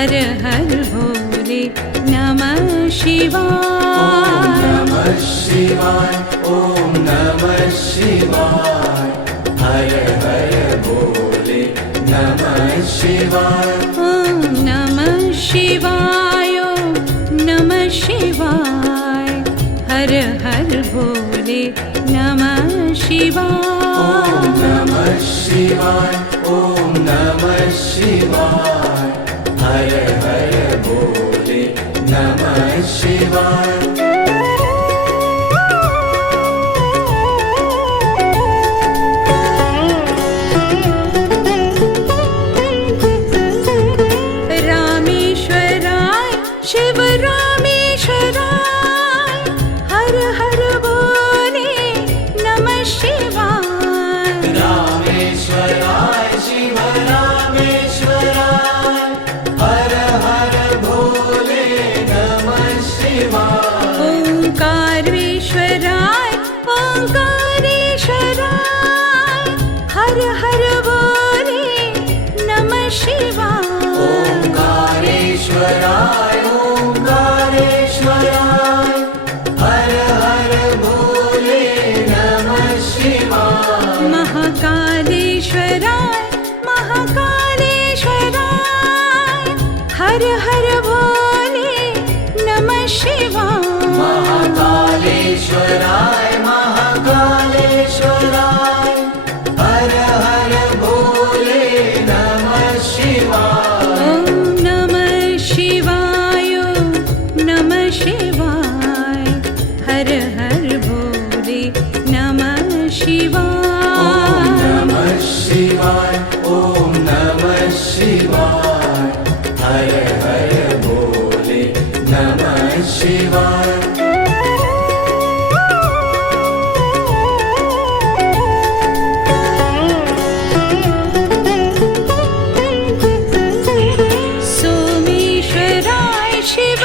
हर हर भोले नमः शिवाय। नमः शिवाय, ओम नमः शिवाय। हर हर भोले नमः शिवाय। ओम नमः शिवाय, ओम नमः शिवाय। हर हर भोले नमः शिवाय। ओम नमः शिवाय, ओम नमः शिवाय। हर हर भोले नमः शिवाय। रामेश्वराय शिव रामेश्वराय, हर हर भोले नमः शिवाय। रामेश्वराय शिव रामेश्वराय, हर हर भोले नमः शिवाय। ओंकारेश्वराय ओंकारेश्वराय, हर हर भोले नमः शिवाय। ओंकारेश्वराय ओंकारेश्वराय, हर हर भोले नमः शिवाय। महाकालेश्वराय महाकालेश्वराय, हर हर भोले नमः शिवाय। महाकालेश्वराय महाकालेश्वराय, हर हर भोले नमः शिवाय। ओम नमः शिवाय, ओम नमः शिवाय। हर हर भोले नमः शिवाय। ओम नमः शिवाय, ओम नमः शिवाय। हर हर भोले नमः शिवाय। सोमेश्वराय शिव